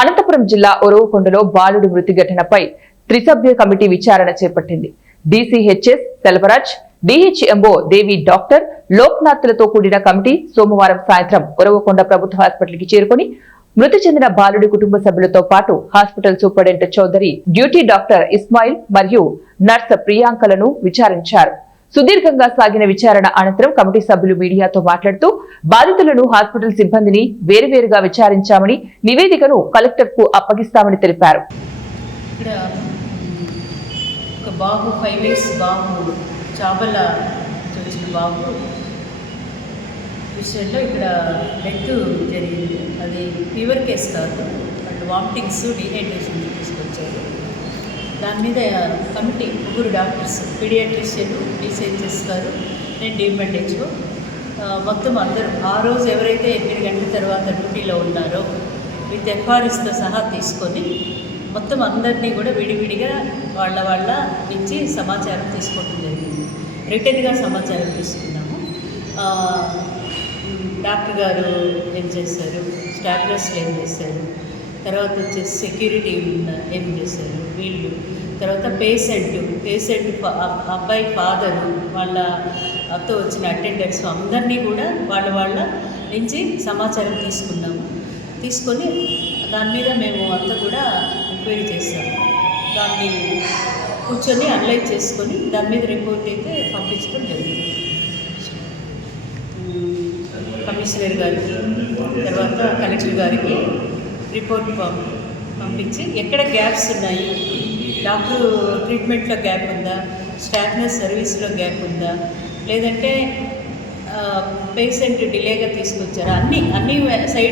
అనంతపురం జిల్లా ఒరవకొండలో బాలుడి మృతి ఘటనపై త్రిసభ్య కమిటీ విచారణ చేపట్టింది. డీసీహెచ్ఎస్ సెల్వరాజ్, డిహెచ్ఎంఓ దేవి, డాక్టర్ లోక్నాథ్లతో కూడిన కమిటీ సోమవారం సాయంత్రం ఒరవకొండ ప్రభుత్వ హాస్పిటల్కి చేరుకుని మృతి చెందిన బాలుడి కుటుంబ సభ్యులతో పాటు hospital superintendent Chaudhary, duty doctor Ismail మరియు నర్స్ ప్రియాంకలను విచారించారు. సుదీర్ఘంగా సాగిన విచారణ అనంతరం కమిటీ సభ్యులు మీడియాతో మాట్లాడుతూ బాధితులను హాస్పిటల్ సిబ్బందిని వేరువేరుగా విచారించామని, నివేదికను కలెక్టర్కు అప్పగిస్తామని తెలిపారు. బాబు 5 years బాబు చాబల వచ్చిన బాబు విషయంలో ఇక్కడ డెత్ జరిగింది. అది ఫీవర్ కేసు కాదు, బట్ వామిటింగ్స్, డీహైడ్రేషన్ తీసుకొచ్చారు. దాని మీద కమిటీ 3 డాక్టర్స్, పీడియాట్రిషియన్, డీసీహెచ్ఎస్ గారు, నేను డిఎంఎండ్హెచ్ఓ, మొత్తం అందరూ ఆ రోజు ఎవరైతే 8 గంటల తర్వాత డ్యూటీలో ఉన్నారో విత్ ఎఫ్ఆర్ఎస్తో సహా తీసుకొని మొత్తం అందరినీ కూడా విడివిడిగా వాళ్ళ నుంచి సమాచారం తీసుకోవడం జరిగింది. రిటర్న్గా సమాచారం తీసుకున్నాము. డాక్టర్ గారు ఏం చేశారు, స్టాఫ్ నర్సులు ఏం చేశారు, తర్వాత వచ్చేసి సెక్యూరిటీ ఏం చేశారు వీళ్ళు, తర్వాత పేషెంట్ అబ్బాయి ఫాదరు, వాళ్ళతో వచ్చిన అటెండర్స్ అందరినీ కూడా వాళ్ళ నుంచి సమాచారం తీసుకొని దాని మీద మేము అంతా కూడా ఎంక్వైరీ చేస్తాము. దాన్ని కూర్చొని అనలైజ్ చేసుకొని దాని మీద రిపోర్ట్ అయితే పంపించడం జరుగుతుంది. కమిషనర్ గారికి, తర్వాత కలెక్టర్ గారికి రిపోర్ట్ పంపించి ఎక్కడ గ్యాప్స్ ఉన్నాయి, డాక్టర్ ట్రీట్మెంట్లో గ్యాప్ ఉందా, స్టాఫ్ నర్స్ సర్వీస్లో గ్యాప్ ఉందా, లేదంటే పేషెంట్ డిలేగా తీసుకొచ్చారా, అన్ని సైడ్